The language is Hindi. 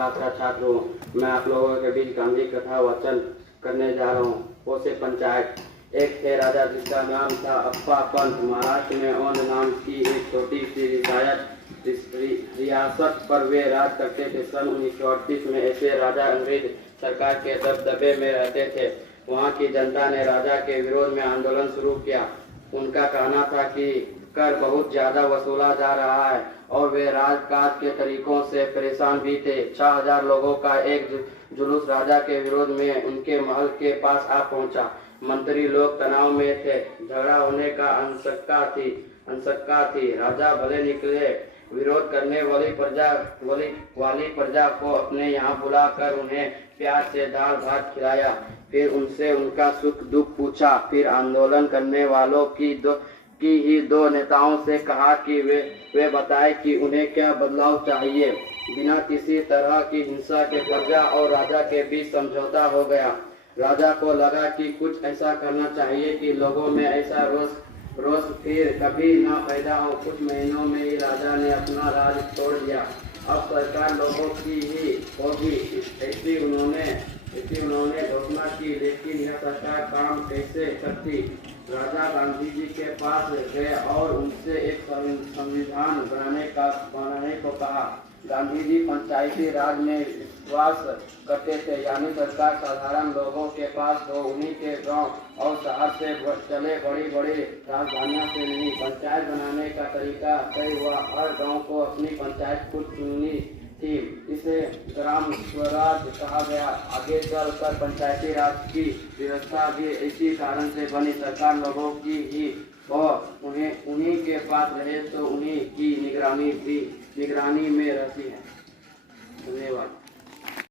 छात्रा छात्र हूँ। मैं आप लोगों के बीच गांधी कथा वाचन करने जा रहा हूँ। पोसे पंचायत। एक थे राजा जिसका नाम था अप्पा पंत। महाराष्ट्र में ओंध नाम की एक छोटी सी रियासत पर वे राज करते थे। सन 1938 में ऐसे राजा अंग्रेज सरकार के दबदबे में रहते थे। वहाँ की जनता ने राजा के विरोध में आंदोलन शुरू किया। उनका कहना था कि कर बहुत ज्यादा वसूला जा रहा है और वे राजकाज के तरीकों से परेशान भी थे। 6000 लोगों का एक जुलूस राजा के विरोध में उनके महल के पास आ पहुंचा। मंत्री लोग तनाव में थे। झगड़ा होने का आशंका थी। राजा भले निकले। विरोध करने वाली प्रजा को अपने यहाँ बुलाकर उन्हें प्यार से दाल भात खिलाया। फिर उनसे उनका सुख दुख पूछा। फिर आंदोलन करने वालों की ही दो नेताओं से कहा कि वे बताएं कि उन्हें क्या बदलाव चाहिए। बिना किसी तरह की हिंसा के प्रजा और राजा के बीच समझौता हो गया। राजा को लगा कि कुछ ऐसा करना चाहिए कि लोगों में ऐसा रोष फिर कभी न पैदा हो। कुछ महीनों में ही राजा ने अपना राज तोड़ दिया। अब सरकार लोगों की ही होगी, ऐसी उन्होंने घोषणा की। लेकिन यह सरकार काम कैसे करती? राजा गांधी जी के पास गए और उनसे एक संविधान बनाने को कहा। गांधी जी पंचायती राज में विश्वास करते थे, यानी सरकार साधारण लोगों के पास हो, उन्हीं के गांव और शहर से चले, बड़ी राजधानियों से नहीं। पंचायत बनाने का तरीका तय हुआ। हर गांव को अपनी पंचायत खुद चुननी थी। इसे ग्राम स्वराज कहा गया। आगे चलकर पंचायती राज की व्यवस्था भी इसी कारण से बनी। सरकार लोगों की ही और उन्हीं के पास रहे तो उन्हीं की निगरानी में रहती है।